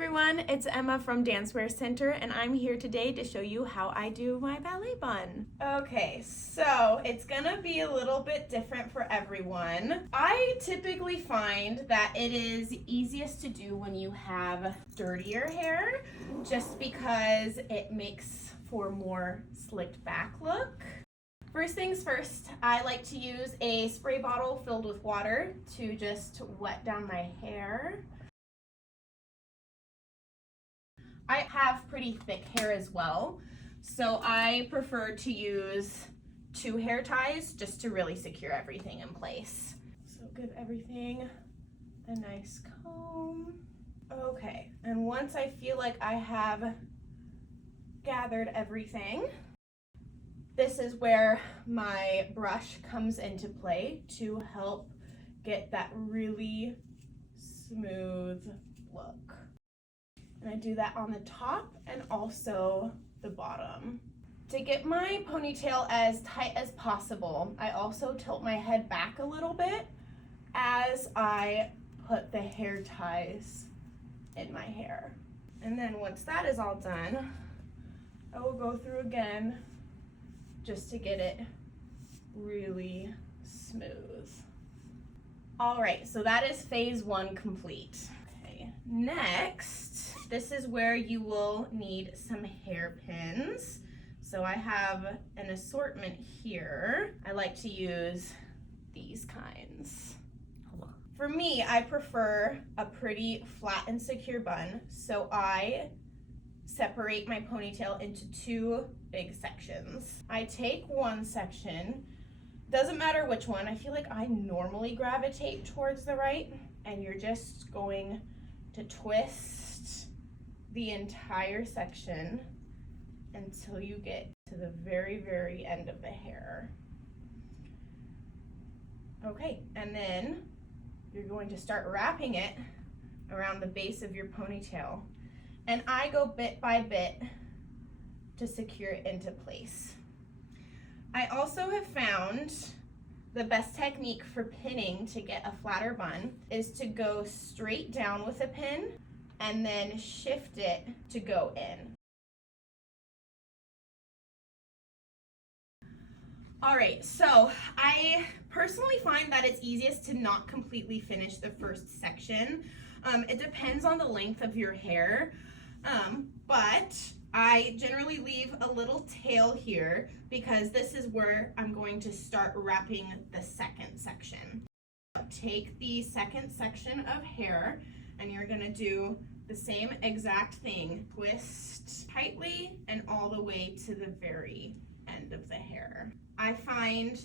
everyone, it's Emma from Dancewear Center and I'm here today to show you how I do my ballet bun. Okay, so it's gonna be a little bit different for everyone. I typically find that it is easiest to do when you have dirtier hair just because it makes for more slicked back look. First things first, I like to use a spray bottle filled with water to just wet down my hair. I have pretty thick hair as well, so I prefer to use 2 hair ties just to really secure everything in place. So give everything a nice comb. Okay, and once I feel like I have gathered everything, this is where my brush comes into play to help get that really smooth look. And I do that on the top and also the bottom. To get my ponytail as tight as possible, I also tilt my head back a little bit as I put the hair ties in my hair. And then once that is all done, I will go through again just to get it really smooth. All right, so that is phase 1 complete. Okay, next, this is where you will need some hairpins. So I have an assortment here. I like to use these kinds. For me, I prefer a pretty flat and secure bun, so I separate my ponytail into 2 big sections. I take one section, doesn't matter which one, I feel like I normally gravitate towards the right, and you're just going to twist the entire section until you get to the very, very end of the hair. Okay, and then you're going to start wrapping it around the base of your ponytail. And I go bit by bit to secure it into place. I also have found the best technique for pinning to get a flatter bun is to go straight down with a pin and then shift it to go in. All right, so I personally find that it's easiest to not completely finish the first section. It depends on the length of your hair, but I generally leave a little tail here because this is where I'm going to start wrapping the second section. Take the second section of hair and you're gonna do the same exact thing. Twist tightly and all the way to the very end of the hair. I find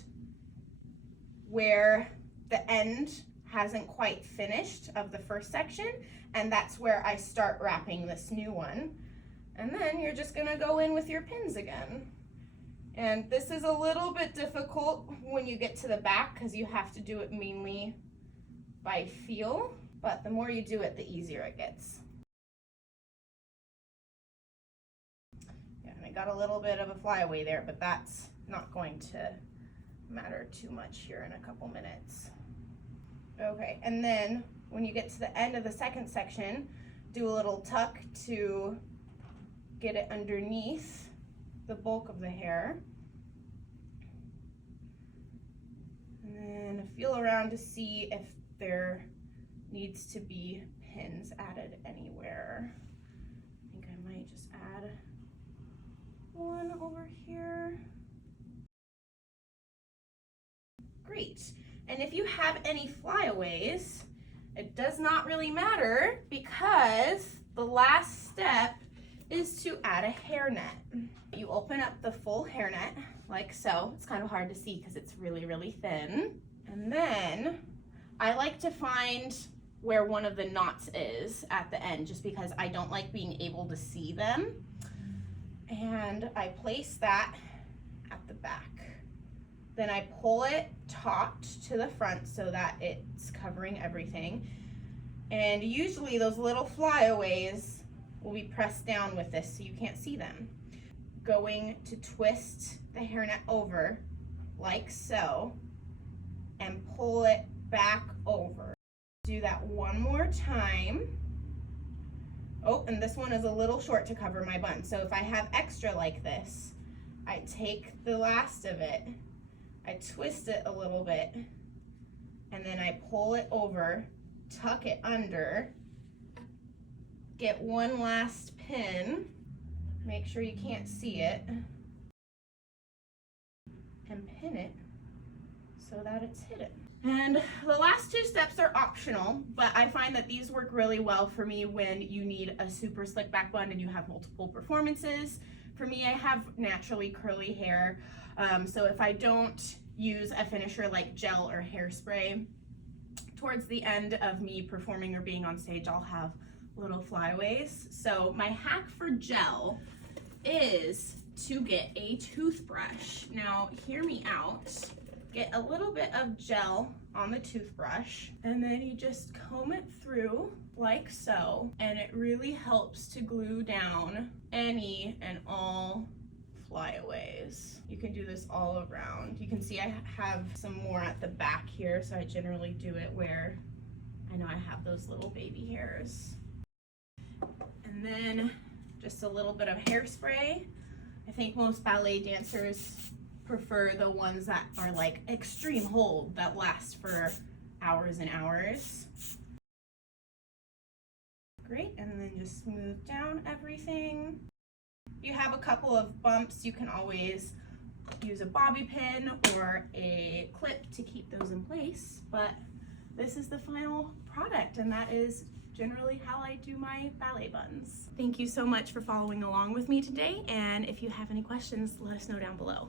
where the end hasn't quite finished of the first section, and that's where I start wrapping this new one. And then you're just gonna go in with your pins again. And this is a little bit difficult when you get to the back because you have to do it mainly by feel, but the more you do it, the easier it gets. Yeah, and I got a little bit of a flyaway there, but that's not going to matter too much here in a couple minutes. Okay, and then when you get to the end of the second section, do a little tuck to get it underneath the bulk of the hair. And then feel around to see if there needs to be pins added anywhere. I think I might just add one over here. Great. And if you have any flyaways, it does not really matter because the last step is to add a hairnet. You open up the full hairnet like so. It's kind of hard to see because it's really, really thin. And then I like to find where one of the knots is at the end just because I don't like being able to see them. And I place that at the back. Then I pull it taut to the front so that it's covering everything. And usually those little flyaways will be pressed down with this so you can't see them. Going to twist the hairnet over like so and pull it back over. Do that one more time. Oh, and this one is a little short to cover my bun. So if I have extra like this, I take the last of it, I twist it a little bit, and then I pull it over, tuck it under, get one last pin, make sure you can't see it, and pin it so that it's hidden. And the last two steps are optional, but I find that these work really well for me when you need a super slick back bun and you have multiple performances. For me, I have naturally curly hair, so if I don't use a finisher like gel or hairspray, towards the end of me performing or being on stage, I'll have little flyaways. So my hack for gel is to get a toothbrush. Now, hear me out. Get a little bit of gel on the toothbrush, and then you just comb it through like so, and it really helps to glue down any and all flyaways. You can do this all around. You can see I have some more at the back here, so I generally do it where I know I have those little baby hairs. And then just a little bit of hairspray. I think most ballet dancers prefer the ones that are like extreme hold that last for hours and hours. Great, and then just smooth down everything. If you have a couple of bumps, you can always use a bobby pin or a clip to keep those in place, but this is the final product, and that is generally how I do my ballet buns. Thank you so much for following along with me today, and if you have any questions, let us know down below.